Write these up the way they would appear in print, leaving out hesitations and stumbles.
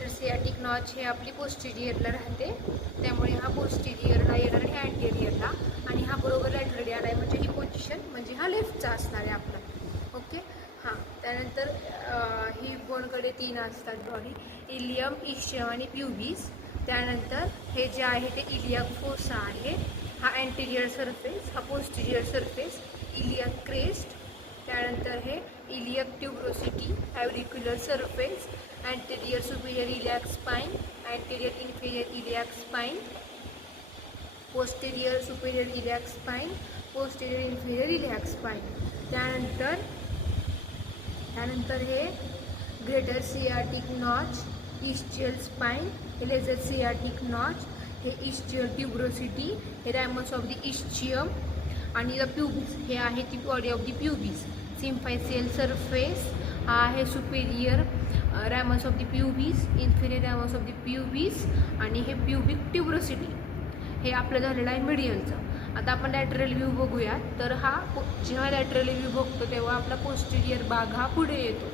Greater sciatic notch हे आपली पोस्टेरियरला राहते, त्यामुळे हा पोस्टेरियरला येणार आहे अँटेरियरला, आणि हा बरोबर लॅटरली आला आहे, म्हणजे ही पोझिशन म्हणजे हा लेफ्टचा असणार आहे आपला. ओके. हां, त्यानंतर ही बोनकडे 3 असतात बॉडी, इलियम, इशियम आणि प्युबिस. त्यानंतर हे जे आहे ते इलियाक फोसा आहे, हा अँटेरियर सरफेस, हा पोस्टेरियर सरफेस, इलियाक क्रेस्ट. त्यानंतर हे iliac tuberosity, auricular surface, anterior superior iliac spine, anterior inferior iliac spine, posterior superior iliac spine, posterior inferior iliac spine. त्यानंतर हे greater sciatic notch, ischial spine, हे lesser sciatic notch, हे ischial tuberosity, हे ramus of the ischium, आणि the pubis हे आहे ती body of the pubis. Symphyseal surface हा आहे superior ramus of the प्युबिस, inferior रॅमस of the प्युबिस, आणि हे प्युबिक ट्युब्रोसिटी हे आपलं झालेलं आहे मिडियलचं. आता आपण लॅटरल व्ह्यू बघूया. तर हा जेव्हा लॅटरल व्ह्यू बघतो तेव्हा आपला पोस्टेरियर भाग हा पुढे येतो.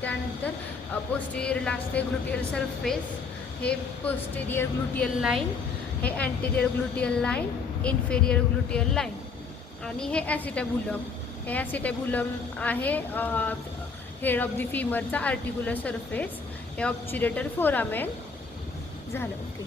त्यानंतर पोस्टेरियरला असते ग्लुटियल सरफेस, हे पोस्टेरियर ग्लुटियल लाईन, हे अँटेरियर ग्लुटियल लाईन, इन्फेरियर ग्लुटियल लाईन, आणि हे ॲसिटॅब्युलम. हे ॲसिटॅब्युलम आहे हेड ऑफ द फिमरचा आर्टिक्युलर सरफेस, हे ऑब्च्युरेटर फोरामेन झालं. ओके.